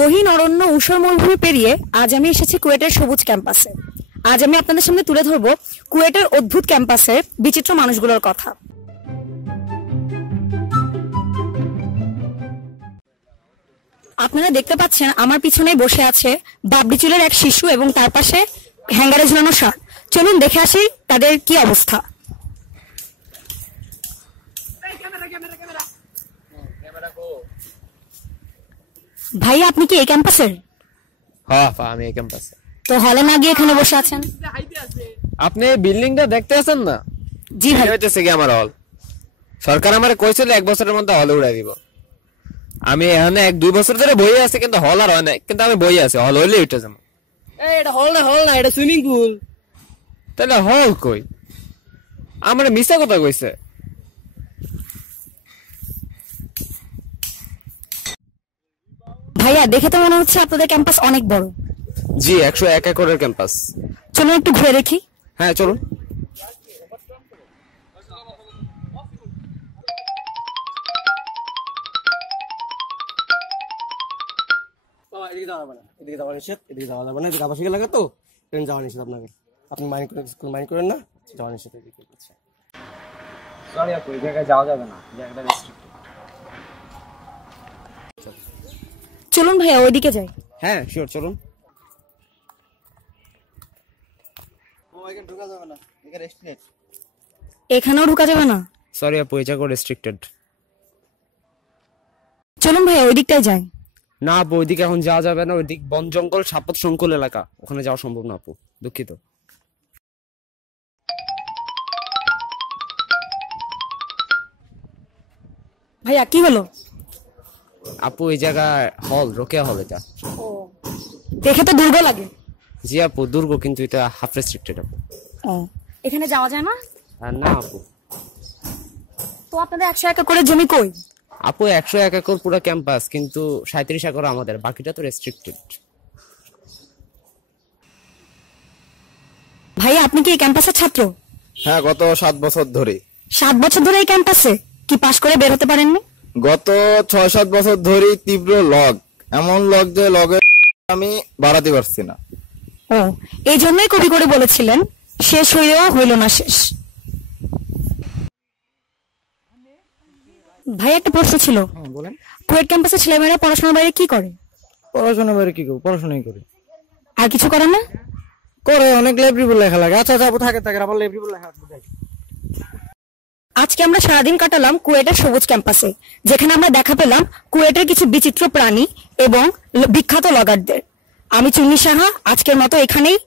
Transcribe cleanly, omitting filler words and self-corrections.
গহীন অরণ্য ঊষর মরুভূমি পেরিয়ে আজ আমি এসেছি কুয়েটের সবুজ ক্যাম্পাসে। আজ আমি আপনাদের সামনে তুলে ধরবো কুয়েটের অদ্ভুত ক্যাম্পাসের বিচিত্র মানুষগুলোর কথা। আপনারা দেখতে পাচ্ছেন আমার পিছনে বসে আছে বাবরি চুলের এক শিশু এবং তার পাশে হ্যাঙ্গারে ঝুলানো শার্ট। চলুন দেখে আসি তাদের কি অবস্থা। ভাইয়া, আপনি কি এই ক্যাম্পাসের? হ্যাঁ, আমি এই ক্যাম্পাসে। তো হলে না গিয়ে এখানে বসে আছেন? আপনি বিল্ডিংটা দেখতে আছেন না? জি ভাই। হইতেছে কি আমার হল। সরকার আমারে কইছিল 1 বছরের মধ্যে হলে উড়াই দিব। আমি এখানে 1-2 বছর ধরে বই আছে, কিন্তু হল আর হয় না। কিন্তু আমি বই আছে, হল হইলে উঠে যাবো। এটা হল না, এটা সুইমিং পুল। তাহলে হল কই? আমার মিছা কথা কইছে। ভাইয়া, দেখে তো মনে হচ্ছে আপনাদের ক্যাম্পাস অনেক বড়। জি, 101 একরের ক্যাম্পাস। চলুন একটু ঘুরে দেখি। হ্যাঁ, চলুন। এদিকে যাওয়া নিষেধ, এদিকে যাওয়া যাবে না, এদিকে আবাসিক এলাকা তো ট্রেন যাওয়া নিষেধ। আপনাকে আপনি মাইন্ড করেন না, যাওয়া নিষেধ। এদিকে সরি আপু, এই জায়গায় যাওয়া যাবে না, জায়গাটা রেস্ট্রিক্টেড। চলুন ভাইয়া, ওইদিকে যাই। হ্যাঁ শিওর, চলুন। এখানেও ঢোকা যাবে না? সরি আপু, এই জায়গা রেস্ট্রিক্টেড। চলুন ভাইয়া, ওই দিকটাই যাই। না আপু, ওইদিকে এখন যাওয়া যাবে না। ওইদিক বন জঙ্গল সাপত সংকুল এলাকা, ওখানে যাওয়া সম্ভব না আপু, দুঃখিত। ভাইয়া, কি হলো? আপু, এই জায়গায় হল, রোকেয়া হল এটা। দেখে তো দুর্গ লাগে। জি আপু, দুর্গ, কিন্তু এটা হাফ রেস্ট্রিক্টেড আপু। এখানে যাওয়া যায় না? আর না আপু। তো আপনাদের 101 একরের জমি কই? আপু, 101 একর পুরো ক্যাম্পাস, কিন্তু 37 একর আমাদের, বাকিটা তো রেস্ট্রিক্টেড। ভাইয়া, আপনি কি এই ক্যাম্পাসের ছাত্র? হ্যাঁ, গত 7 বছর ধরে। 7 বছর ধরে এই ক্যাম্পাসে? কি পাশ করে বের হতে পারেননি? গত 6-7 বছর ধরেই তীব্র লগ, এমন লগ যে লগের আমি বাড়াতে পারছি না। ও, এই জন্যই কবি করে বলেছিলেন, শেষ হইলেও হইল না শেষ। ভাই, একটা প্রশ্ন ছিল। বলেন। কুয়েট ক্যাম্পাসের ছেলেমেয়েরা পড়াশোনার বাইরে কি করে? পড়াশোনা বাইরে কি করবো? পড়াশোনাই করি। আর কিছু করে না? করে অনেক লাইব্রেরি বলে লেখা লাগে। আচ্ছা আপু, থাকে আবার লাইব্রেরি বলে লেখা। আজকে আমরা সারাদিন কাটালাম কুয়েটের সবুজ ক্যাম্পাসে, যেখানে আমরা দেখা পেলাম কুয়েটের কিছু বিচিত্র প্রাণী এবং বিখ্যাত ব্লগারদের। আমি চুন্নি সাহা, আজকের মতো এখানেই।